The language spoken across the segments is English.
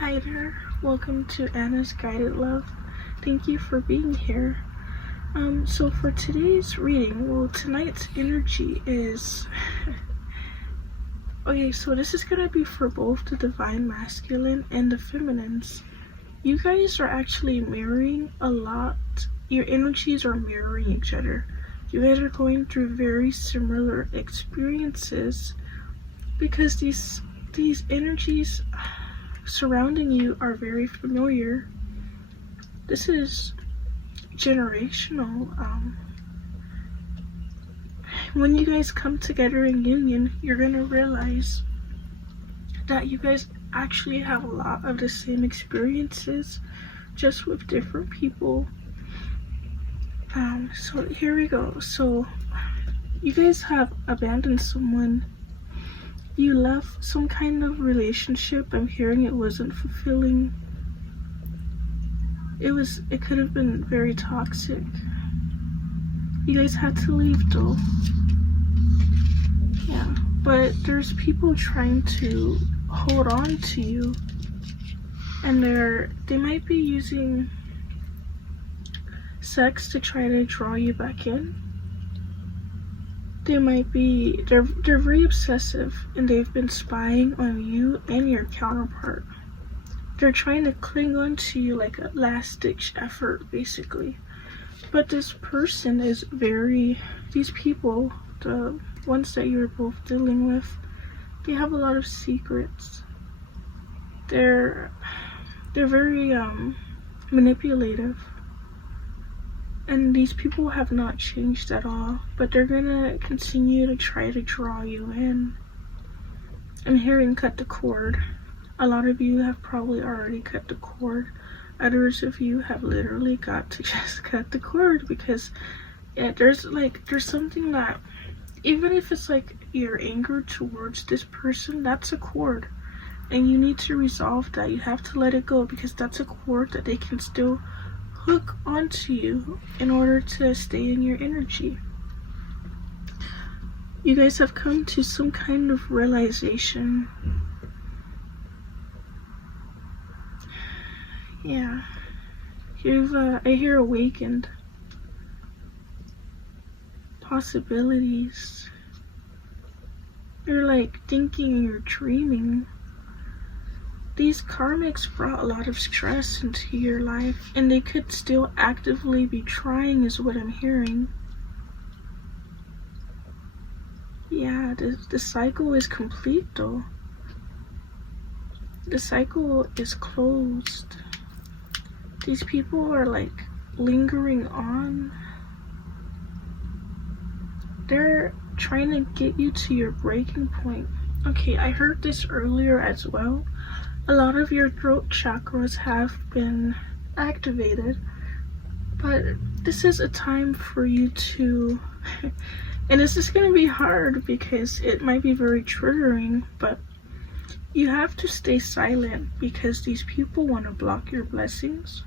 Hi there, welcome to Anna's Guided Love. Thank you for being here. So for today's reading, tonight's energy is okay, so this is gonna be for both the divine masculine and the feminines. You guys are actually mirroring a lot. Your energies are mirroring each other. You guys are going through very similar experiences because these energies surrounding you are very familiar. This is generational. When you guys come together in union, you're gonna realize that you guys actually have a lot of the same experiences, just with different people. So here we go. So you guys have abandoned someone. You left some kind of relationship. I'm hearing it wasn't fulfilling. It could have been very toxic. You guys had to leave though. Yeah, but there's people trying to hold on to you, and they might be using sex to try to draw you back in. They're very obsessive, and they've been spying on you and your counterpart. They're trying to cling on to you like a last-ditch effort, basically. But this person is these people, the ones that you're both dealing with, they have a lot of secrets. They're very manipulative. And these people have not changed at all, but they're gonna continue to try to draw you in. I'm hearing cut the cord. A lot of you have probably already cut the cord. Others of you have literally got to just cut the cord because there's something that, even if it's like your anger towards this person, that's a cord. And you need to resolve that. You have to let it go because that's a cord that they can still hook onto you in order to stay in your energy. You guys have come to some kind of realization. Yeah, I hear awakened possibilities. You're like thinking and you're dreaming. These karmics brought a lot of stress into your life, and they could still actively be trying, is what I'm hearing. Yeah, the cycle is complete though. The cycle is closed. These people are like lingering on. They're trying to get you to your breaking point. Okay, I heard this earlier as well. A lot of your throat chakras have been activated, but this is a time for you to, and this is going to be hard because it might be very triggering, but you have to stay silent because these people want to block your blessings.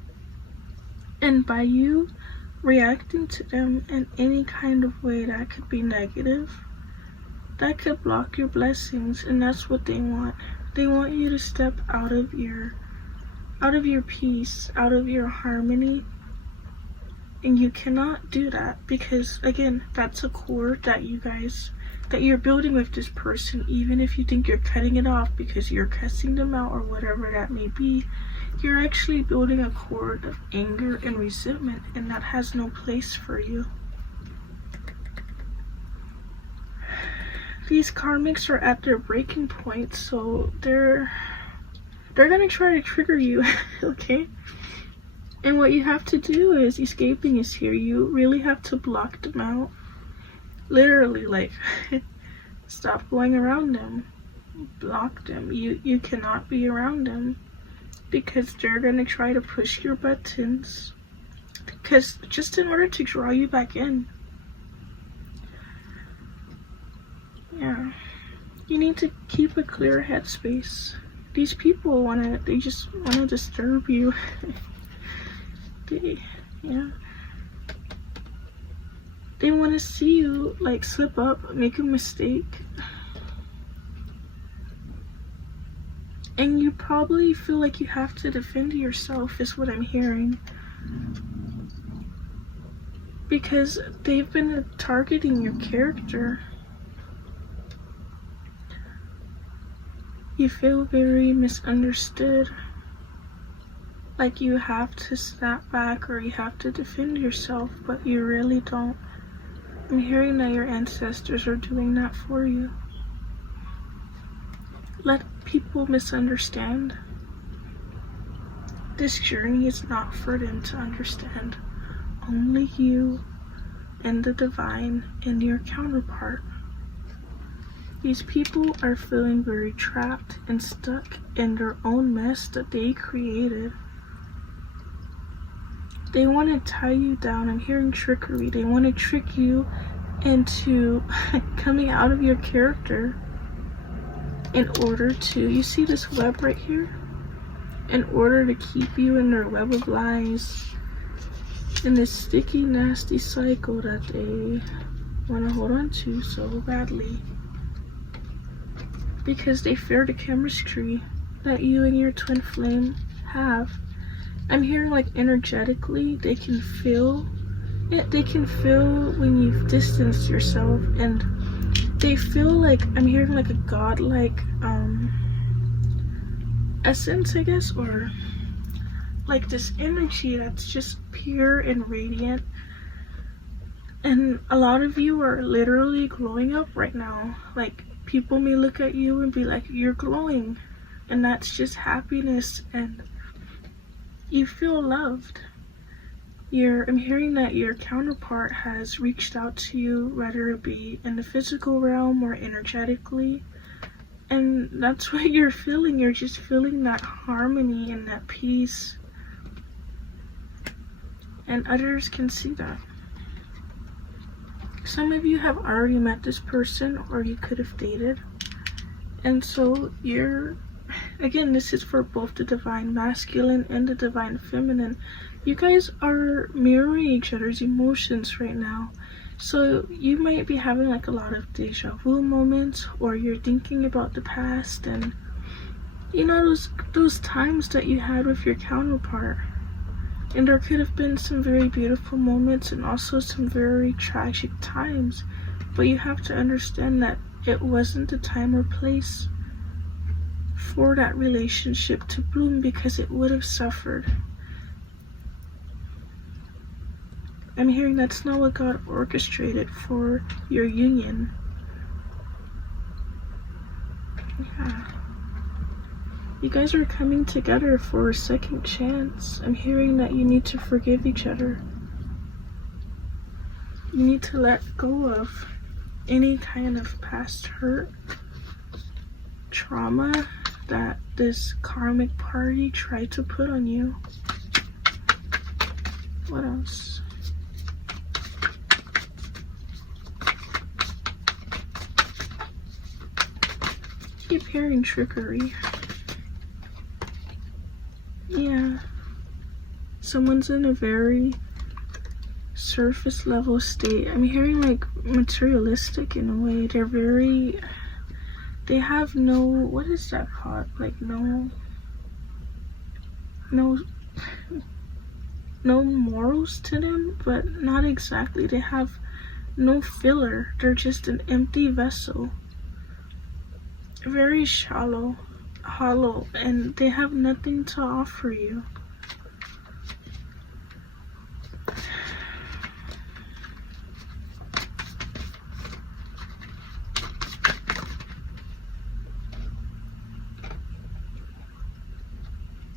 And by you reacting to them in any kind of way that could be negative, that could block your blessings, and that's what they want. They want you to step out of your peace, out of your harmony. And you cannot do that because, again, that's a cord that you're building with this person. Even if you think you're cutting it off because you're cussing them out or whatever that may be, you're actually building a cord of anger and resentment, and that has no place for you. These karmics are at their breaking point, so they're gonna try to trigger you, okay? And what you have to do is, escaping is here. You really have to block them out. Literally, like, stop going around them. Block them. You cannot be around them because they're gonna try to push your buttons. Because just in order to draw you back in. Yeah, you need to keep a clear headspace. These people they just wanna disturb you. They wanna see you like slip up, make a mistake. And you probably feel like you have to defend yourself, is what I'm hearing. Because they've been targeting your character. You feel very misunderstood. Like you have to snap back or you have to defend yourself, but you really don't. I'm hearing that your ancestors are doing that for you. Let people misunderstand. This journey is not for them to understand. Only you and the divine and your counterpart. These people are feeling very trapped and stuck in their own mess that they created. They want to tie you down. I'm hearing trickery. They want to trick you into coming out of your character in order to, you see this web right here? In order to keep you in their web of lies, in this sticky, nasty cycle that they want to hold on to so badly. Because they fear the chemistry that you and your twin flame have. I'm hearing like energetically, they can feel it. They can feel when you've distanced yourself, and they feel like, I'm hearing like a godlike essence, I guess, or like this energy that's just pure and radiant. And a lot of you are literally glowing up right now. Like, people may look at you and be like, you're glowing, and that's just happiness, and you feel loved. I'm hearing that your counterpart has reached out to you, whether it be in the physical realm or energetically, and that's what you're feeling. You're just feeling that harmony and that peace, and others can see that. Some of you have already met this person, or you could have dated, and so again, this is for both the divine masculine and the divine feminine. You guys are mirroring each other's emotions right now. So you might be having like a lot of deja vu moments, or you're thinking about the past and, you know, those times that you had with your counterpart. And there could have been some very beautiful moments and also some very tragic times. But you have to understand that it wasn't the time or place for that relationship to bloom, because it would have suffered. I'm hearing that's not what God orchestrated for your union. Yeah. You guys are coming together for a second chance. I'm hearing that you need to forgive each other. You need to let go of any kind of past hurt, trauma that this karmic party tried to put on you. What else? Keep hearing trickery. Yeah. Someone's in a very surface level state. I'm hearing like materialistic in a way. They have no, what is that called? Like no morals to them, but not exactly. They have no filler. They're just an empty vessel. Very shallow, hollow, and they have nothing to offer you.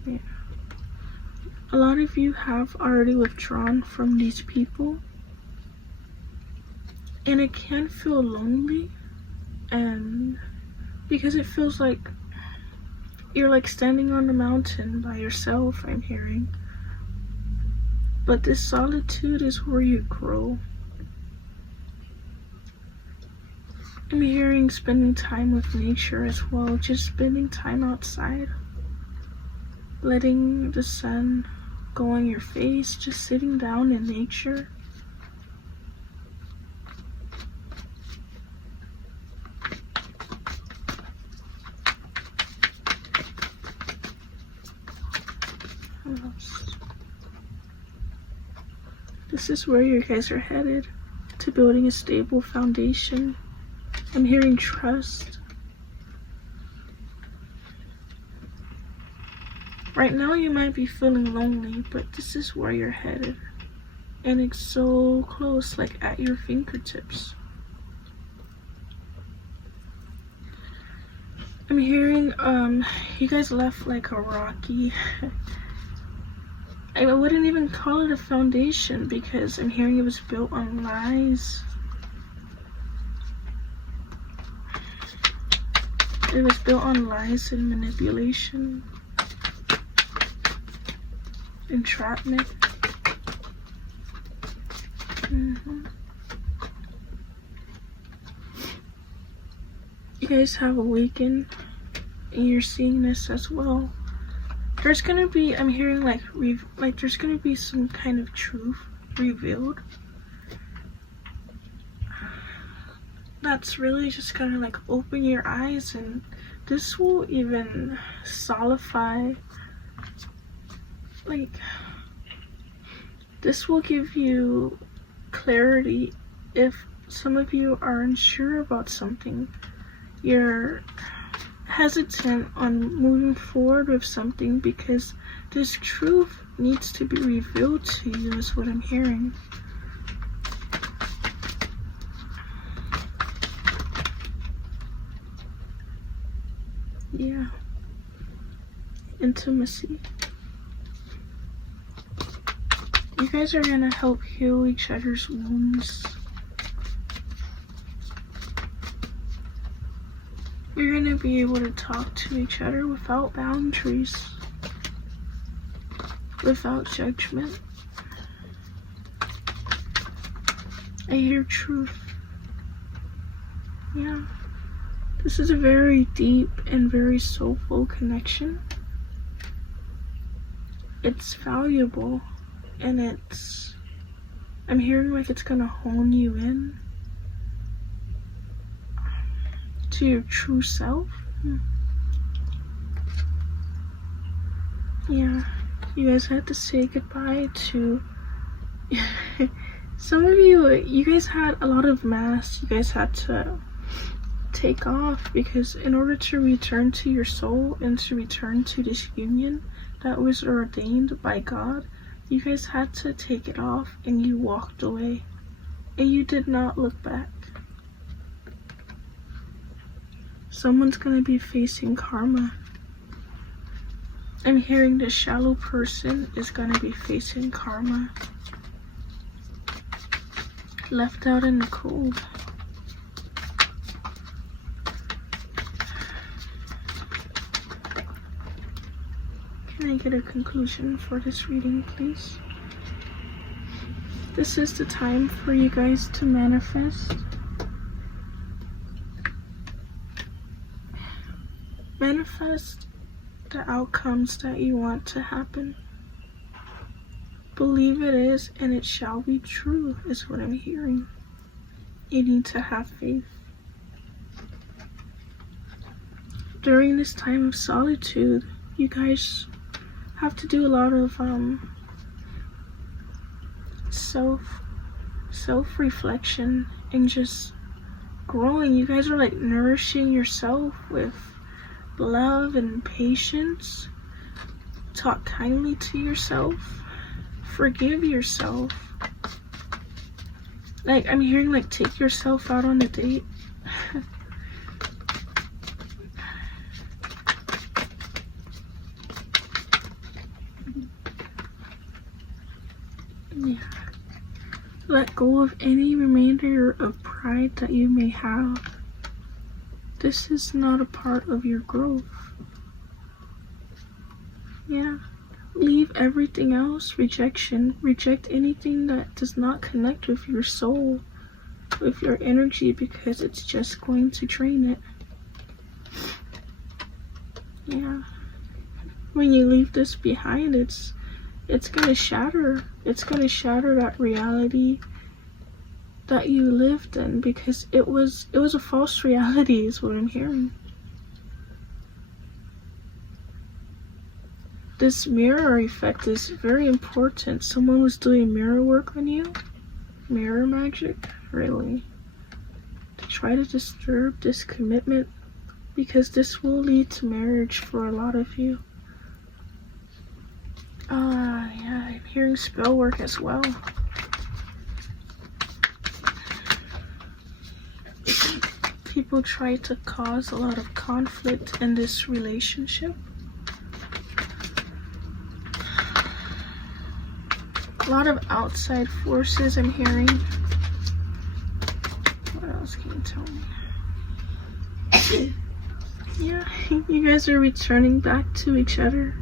Yeah. A lot of you have already withdrawn from these people, and it can feel lonely, and because it feels like you're like standing on the mountain by yourself, I'm hearing. But this solitude is where you grow. I'm hearing spending time with nature as well, just spending time outside. Letting the sun go on your face, just sitting down in nature. What else? This is where you guys are headed, to building a stable foundation. I'm hearing trust. Right now you might be feeling lonely, but this is where you're headed. And it's so close, like at your fingertips. I'm hearing, you guys left like a rocky, I wouldn't even call it a foundation because I'm hearing it was built on lies. It was built on lies and manipulation. Entrapment. You guys have awakened and you're seeing this as well. There's gonna be, I'm hearing like there's gonna be some kind of truth revealed. That's really just gonna like open your eyes, and this will even solidify, like this will give you clarity if some of you are unsure about something. You're hesitant on moving forward with something because this truth needs to be revealed to you, is what I'm hearing. Yeah. Intimacy. You guys are gonna help heal each other's wounds. You're gonna be able to talk to each other without boundaries, without judgment. I hear truth. Yeah. This is a very deep and very soulful connection. It's valuable, and I'm hearing like it's gonna hone you in to your true self. Yeah, you guys had to say goodbye to some of you guys had a lot of masks you guys had to take off, because in order to return to your soul and to return to this union that was ordained by God, you guys had to take it off, and you walked away and you did not look back. Someone's gonna be facing karma. I'm hearing the shallow person is gonna be facing karma. Left out in the cold. Can I get a conclusion for this reading, please? This is the time for you guys to manifest. Manifest the outcomes that you want to happen. Believe it is, and it shall be true, is what I'm hearing. You need to have faith. During this time of solitude, you guys have to do a lot of self-reflection and just growing. You guys are like nourishing yourself with love and patience. Talk kindly to yourself. Forgive yourself. Like, I'm hearing like take yourself out on a date. Yeah. Let go of any remainder of pride that you may have. This is not a part of your growth. Yeah. Leave everything else. Rejection. Reject anything that does not connect with your soul, with your energy, because it's just going to drain it. Yeah. When you leave this behind, it's gonna shatter. It's gonna shatter that reality that you lived in, because it was a false reality, is what I'm hearing. This mirror effect is very important. Someone was doing mirror work on you. Mirror magic, really. To try to disturb this commitment, because this will lead to marriage for a lot of you. Yeah, I'm hearing spell work as well. People try to cause a lot of conflict in this relationship. A lot of outside forces I'm hearing. What else can you tell me? Yeah, you guys are returning back to each other.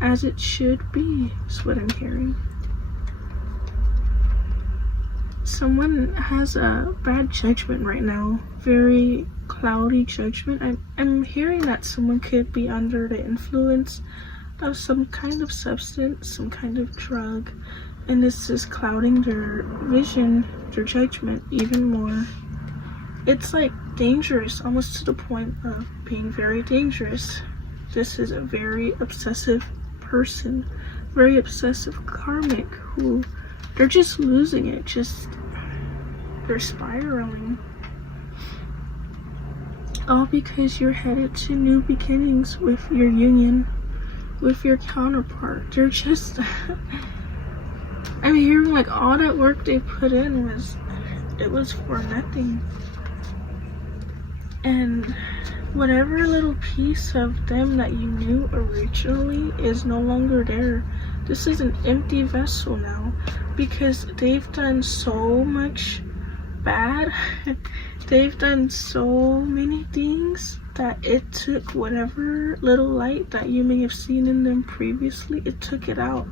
As it should be, is what I'm hearing. Someone has a bad judgment right now. Very cloudy judgment. I'm hearing that someone could be under the influence of some kind of substance, some kind of drug, and this is clouding their vision, their judgment even more. It's like dangerous, almost to the point of being very dangerous. This is a very obsessive person, very obsessive karmic who they're just losing it, they're spiraling. All because you're headed to new beginnings with your union, with your counterpart. They're just I'm hearing like all that work they put in was for nothing. And whatever little piece of them that you knew originally is no longer there. This is an empty vessel now, because they've done so much bad. They've done so many things that it took whatever little light that you may have seen in them previously, it took it out.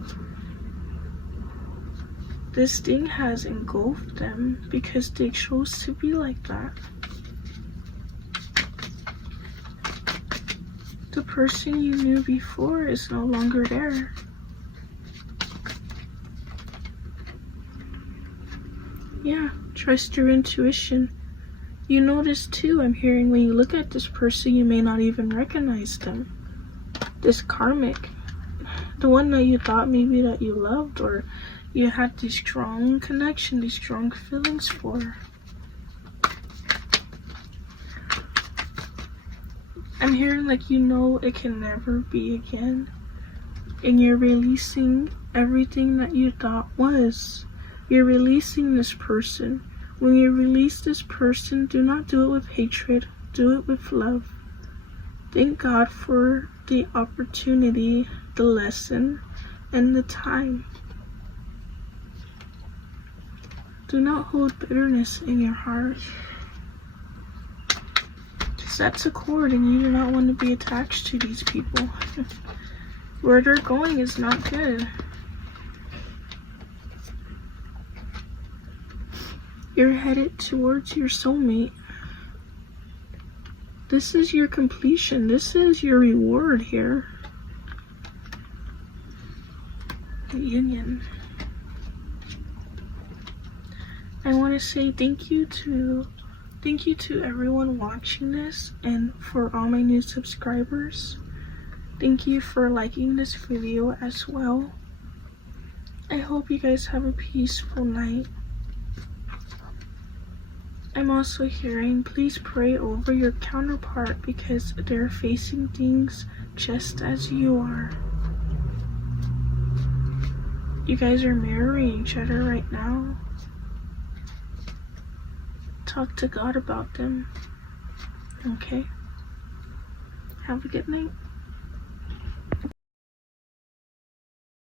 This thing has engulfed them because they chose to be like that. The person you knew before is no longer there. Yeah, trust your intuition. You notice too, I'm hearing when you look at this person, you may not even recognize them. This karmic, the one that you thought maybe that you loved or you had this strong connection, these strong feelings for. I'm hearing like you know it can never be again. And you're releasing everything that you thought was. You're releasing this person. When you release this person, do not do it with hatred. Do it with love. Thank God for the opportunity, the lesson, and the time. Do not hold bitterness in your heart. That's a cord and you do not want to be attached to these people. Where they're going is not good. You're headed towards your soulmate. This is your completion. This is your reward here. The union. I want to say thank you to everyone watching this, and for all my new subscribers. Thank you for liking this video as well. I hope you guys have a peaceful night. I'm also hearing, please pray over your counterpart because they're facing things just as you are. You guys are mirroring each other right now. Talk to God about them. Okay? Have a good night.